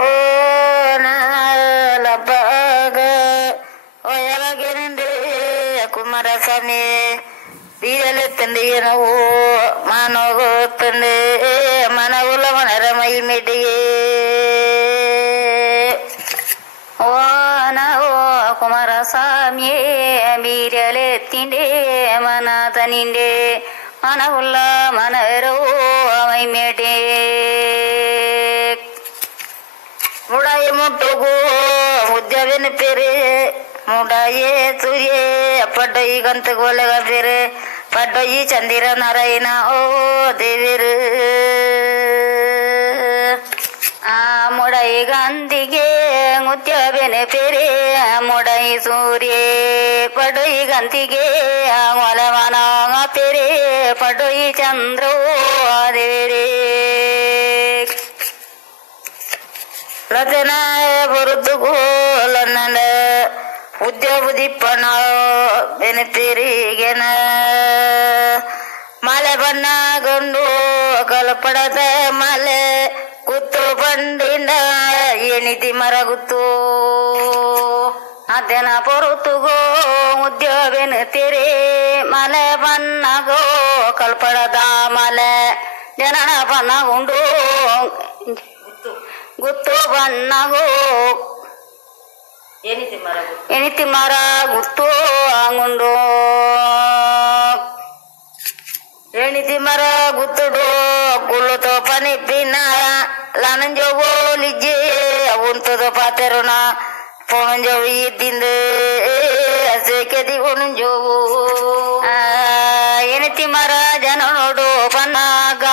ಓ ಲಬ್ಬಾಗ ಓ ಯಾವಾಗೇನೆಂದೆ ಕುಮಾರಸ್ವಾಮಿ ಬೀರಲೆತ್ತಂದೆ ನಾವು ಮಾನೋಗುತ್ತಂದೆ ಮನಗುಲ ಮನರ ಮೈ ಮೆಟ್ಟಿಗೆ ಓ ನಾವು ಕುಮಾರಸ್ವಾಮಿ ಬೀರಲೆತ್ತಿಂಡೆ ಮನದ ನಿಂಡೆ ಮನಗುಲ್ಲ ಮನರೋ ಮೈ ಮೇಟೆ ಮುಡಾಯಿ ಮುಟ್ಟುಗು ಮುದ್ದೆನ ಪೇರೆ ಮುಡಾಯೇ ತುರಿಯೇ ಪಡ್ಡಯಿ ಗಂತ ಗೋಲೆಗ ಬೇರೆ ಪಡ್ಡಯಿ ಚಂದಿರ ನಾರಾಯಣ ಓ ದೇವಿರು ಆ ಮುಡಾಯಿ ಗಂದಿಗೆ ಮುತ್ಯಬೇನೆ ಪೇರೆ ಮುಡಾಯಿ ಸೂರ್ಯ ಪಡ್ಡಯಿ ಗಂತಿಗೆ ಮೊಲವನ ಪೇರೆ ಪಡ್ಡಯಿ ಚಂದ್ರ ದೇವಿರೇ ರಚನ ಬರುತ್ತುಗೋ ಲನ್ನ ಉದ್ಯೋಗ ದಿಪ್ಪಣ ಬೆನಪಿರಿಗೆನ ಮಳೆ ಬಣ್ಣ ಗಂಡು ಕಲ್ಪಡದ ಮಲೆ ಗುತ್ತು ಬಂಡಿಂದ ಎಣಿತಿ ಮರ ಗುತ್ತು ಅದೇನ ಬರುತ್ತುಗೋ ಉದ್ಯೋಗನ ತೆರೆ ಮಲೆ ಬಣ್ಣಗೋ ಕಲ್ಪಡದ ಮಲೆ ಜನನ ಬಣ್ಣಗುಂಡು ಗುತ್ತು ಬಣ್ಣಗೋ ಎನಿತಿ ಮರ ಗುತ್ತು ಅಂಗುಂಡು ಎಣಿತಿ ಮರ ಗುತ್ತುಡು ಗುಳ್ಳುతో పని పిన్న లనంజోగో లిజ్జే ఉంటదో పాతరున పొనంజో ఇద్దిందే అసేకెది పొనంజోగో ఎనితి మర జననోడు పన్నాగ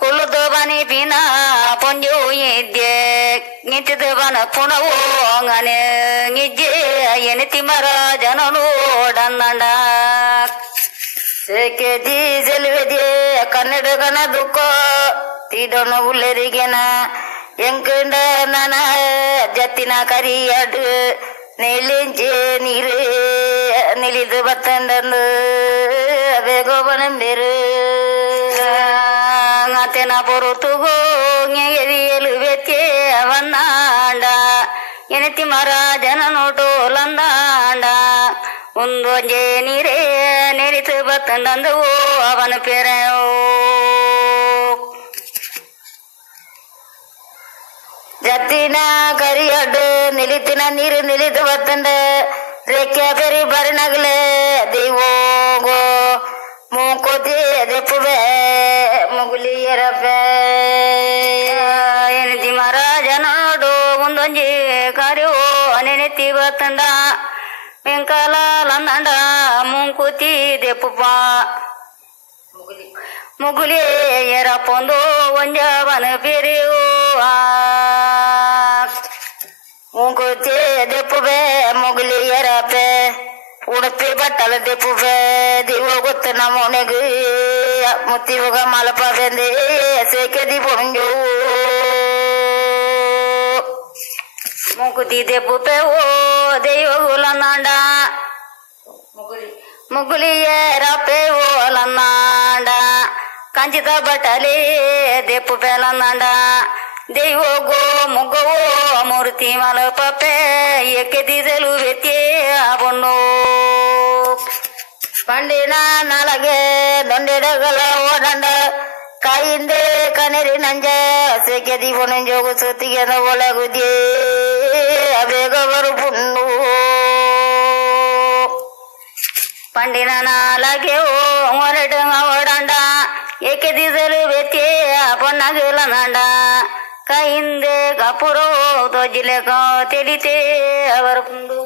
ಕುಲುದು ಬನಿ ಪಿನ ಪೊಂಜು ಇದ್ದೆ ನಿಂತಿದ ಬನ ಪುಣವು ಅಂಗನೆ ನಿಜ್ಜೆ ಎನಿತಿ ಮರ ಜನನೋಡನ್ನಡ ಸೇಕೆ ದೀಸೆಲ್ವೆದೆ ಕನ್ನಡಗನ ದುಃಖ ತೀಡೋಣ ಉಳ್ಳರಿಗೆನ ಎಂಕಂಡ ನನ ಜತ್ತಿನ ಕರಿಯಡು ನೆಲಿಂಚೆ ನೀರು ನಿಲಿದು ಬತ್ತಂಡಂದು ಬೇಗೋಬನಂಬೇರು ತೆನ ಬರುತ್ತುಗೋ ಎರಿಯಲು ವ್ಯತ್ಯೆ ಅವನ್ನಾಂಡ ಎನತಿ ಮರ ಜನ ನೋಟು ಲಂದಾಂಡ ಒಂದೊಂಜೆ ನೀರೇ ನೆರಿತು ಬತ್ತಂಡಂದು ಅವನ ಪೇರೆ ಜತ್ತಿನ ಕರಿಯಡ್ಡು ನಿಲಿತಿನ ನೀರು ನಿಲಿತು ಬತ್ತಂಡ ರೆಕ್ಕೆ ಪೆರಿ ಬರಿನಗಲೆ ದೈವೋಗೋ ಮೂಕೋತಿ ದೆಪ್ಪುವೆ ಮುಗುಲಿಯರಪ್ಪೆ ಎನಿತಿ ಮರ ಜನೋಡು ಮುಂದೊಂಜಿ ಕಾರ್ಯೋ ನೆನೆತಿ ಬತ್ತಂಡ ವೆಂಕಲ ಲಂದಂಡ ಮುಂಕುತಿ ದೆಪ್ಪುಪ ಮುಗುಲಿ ಎರಪ್ಪೊಂದು ಒಂಜವನ ಪೆರಿಯೋ ಮುಂಕುತಿ ದೆಪ್ಪುವೆ ಮುಗುಲಿ ಎರಪ್ಪೆ ಉಡುಪಿ ಬಟ್ಟಲ ದೆಪ್ಪುವೆ ದಿವ ಗೊತ್ತ ನಮ್ಮನೆಗೆ ಮುತ್ತಿವಾಗ ಮಲಪ ಬೆಂದೆ ಸೇಕೆದಿ ಪೊಂಜು ಮುಕುತಿ ದೆಪ್ಪುಪೆ ಓ ದೈವಗುಲ ನಾಂಡ ಮುಗುಲಿಯರಪ್ಪೆ ಓ ಲನ್ನಾಂಡ ಕಂಚಿತ ಬಟ್ಟಲೆ ದೆಪ್ಪುಪೆ ಲನ್ನಾಂಡ ದೈವಗೋ ಮುಗವೋ ಮೂರ್ತಿ ಮಲಪಪೆ ಎಕ್ಕೆದಿಸಲು ವ್ಯತ್ಯೆ ಬಣ್ಣು ಪಂಡಿನ ನಾಲಗೆ ದೊಂಡೆಡಗಲ ಓಡಂಡ ಕಾಯಿಂದೆ ಕನೆರಿ ನಂಜ ಸೇಕೆದಿ ಪೊನಂಜೋಗು ಸುತ್ತಿಗೆ ಒಳಗುದ್ಯೆ ಬೇಗವರು ಪುಣ್ಣು ಪಂಡಿನ ನಾಲಗೆ ಓರಡ ಓಡಂಡ ಏಕೆದಿಸಲು ವ್ಯತ್ಯೆ ಪೊನ್ನಗಲ ನಂಡ ಕೈಯಿಂದೆ ಕಪುರೋ ತೋಜಿಲೆ ತಿಳಿತೆ ಅವರ ಪುಂಡು